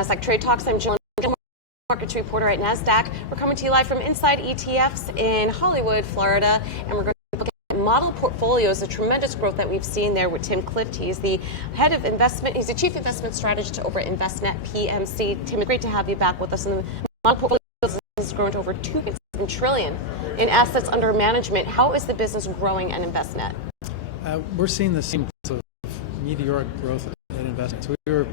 Nasdaq Trade Talks. I'm Jill, markets reporter at Nasdaq. We're coming to you live from Inside ETFs in Hollywood, Florida, and we're going to look at model portfolios, the tremendous growth that we've seen there with Tim Clift. He's the head of investment. He's the chief investment strategist over at Envestnet PMC. Tim, great to have you back with us. And the model portfolio has grown to over $2.7 trillion in assets under management. How is the business growing at Envestnet? We're seeing the same sort of meteoric growth at Envestnet. So we were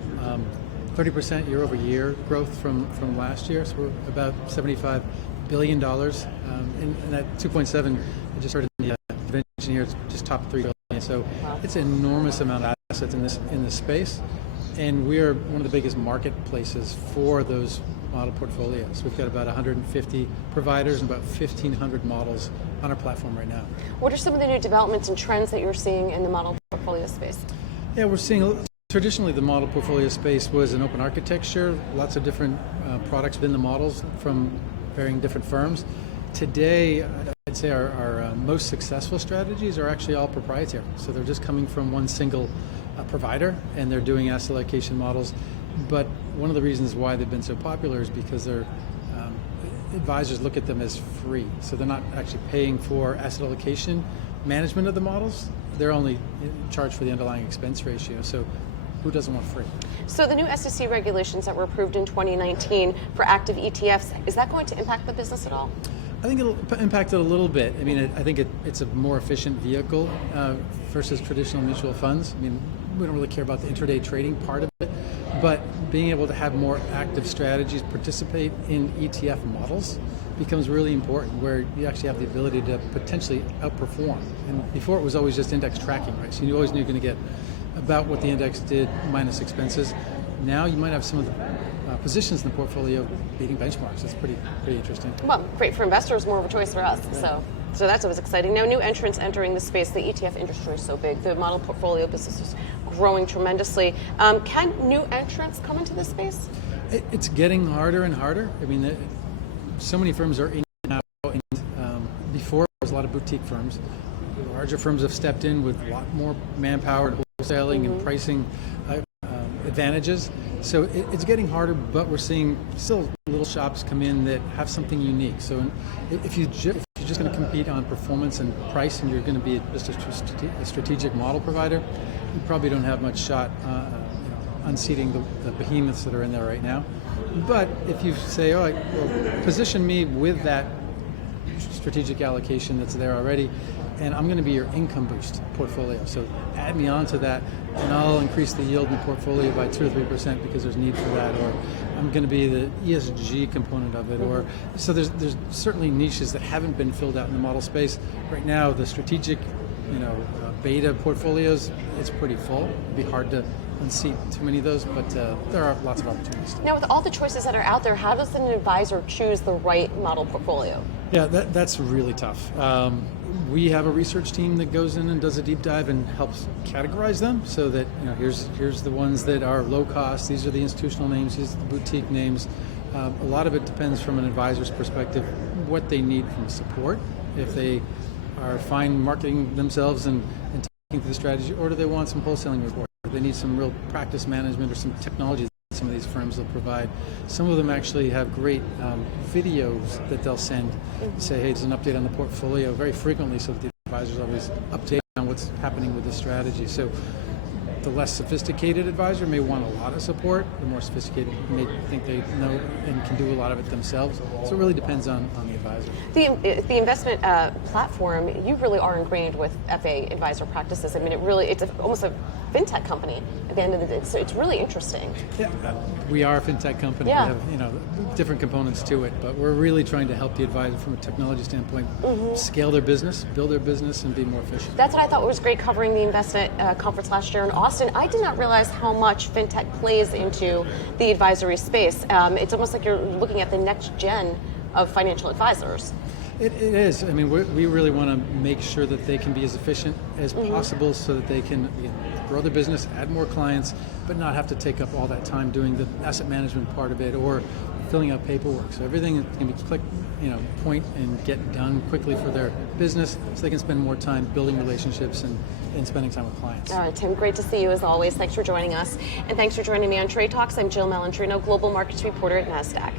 30% year over year growth from last year. So we're about $75 billion. And that 2.7, I just heard in the convention here, it's just top 3 billion. So it's an enormous amount of assets in this space. And we are one of the biggest marketplaces for those model portfolios. We've got about 150 providers and about 1,500 models on our platform right now. What are some of the new developments and trends that you're seeing in the model portfolio space? Yeah, we're seeing, traditionally the model portfolio space was an open architecture, lots of different products within the models from varying different firms. Today, I'd say our most successful strategies are actually all proprietary. So they're just coming from one single provider, and they're doing asset allocation models. But one of the reasons why they've been so popular is because their advisors look at them as free. So they're not actually paying for asset allocation management of the models. They're only charged for the underlying expense ratio. So who doesn't want free? So the new SEC regulations that were approved in 2019 for active ETFs, is that going to impact the business at all? I think it'll impact it a little bit. I mean, I think it's a more efficient vehicle versus traditional mutual funds. I mean, we don't really care about the intraday trading part of it, but being able to have more active strategies participate in ETF models becomes really important, where you actually have the ability to potentially outperform. And before it was always just index tracking, right? So you always knew you're going to get about what the index did minus expenses. Now you might have some of the positions in the portfolio beating benchmarks. That's pretty interesting. Well, great for investors, more of a choice for us. Yeah. So that's what's exciting. Now, new entrants entering the space. The ETF industry is so big. The model portfolio business is growing tremendously. Can new entrants come into this space? It's getting harder and harder. I mean, so many firms are in now. Before, there was a lot of boutique firms. Larger firms have stepped in with a lot more manpower and wholesaling and pricing advantages. So it's getting harder, but we're seeing still little shops come in that have something unique. So if you're just going to compete on performance and price, and you're going to be just a strategic model provider, you probably don't have much shot unseating the behemoths that are in there right now. But if you say, all right, well, position me with that strategic allocation that's there already, and I'm going to be your income boost portfolio. So add me onto that, and I'll increase the yield in the portfolio by 2 or 3% because there's need for that. Or I'm going to be the ESG component of it. Or so there's certainly niches that haven't been filled out in the model space right now. The strategic, beta portfolios, it's pretty full. It'd be hard to unseat too many of those, but there are lots of opportunities. Now, with all the choices that are out there, how does an advisor choose the right model portfolio? Yeah, that's really tough. We have a research team that goes in and does a deep dive and helps categorize them, so that here's the ones that are low cost. These are the institutional names. These are the boutique names. A lot of it depends from an advisor's perspective what they need from support. If they are fine marketing themselves and talking through the strategy, or do they want some wholesaling report? They need some real practice management or some technology that some of these firms will provide. Some of them actually have great videos that they'll send, say, hey, there's an update on the portfolio very frequently, so that the advisor's always updated on what's happening with the strategy. So the less sophisticated advisor may want a lot of support. The more sophisticated may think they know and can do a lot of it themselves. So it really depends on the advisor. The investment platform, you really are ingrained with FA advisor practices. I mean, it's almost a fintech company at the end of the day. So it's really interesting. Yeah, we are a fintech company. Yeah. We have different components to it, but we're really trying to help the advisor from a technology standpoint scale their business, build their business, and be more efficient. That's what I thought was great covering the Investment Conference last year in Austin. I did not realize how much fintech plays into the advisory space. It's almost like you're looking at the next gen of financial advisors. It is. I mean, we really want to make sure that they can be as efficient as possible so that they can grow their business, add more clients, but not have to take up all that time doing the asset management part of it or filling out paperwork. So everything can be point and get done quickly for their business so they can spend more time building relationships and spending time with clients. All right, Tim, great to see you as always. Thanks for joining us. And thanks for joining me on Trade Talks. I'm Jill Malandrino, Global Markets Reporter at Nasdaq.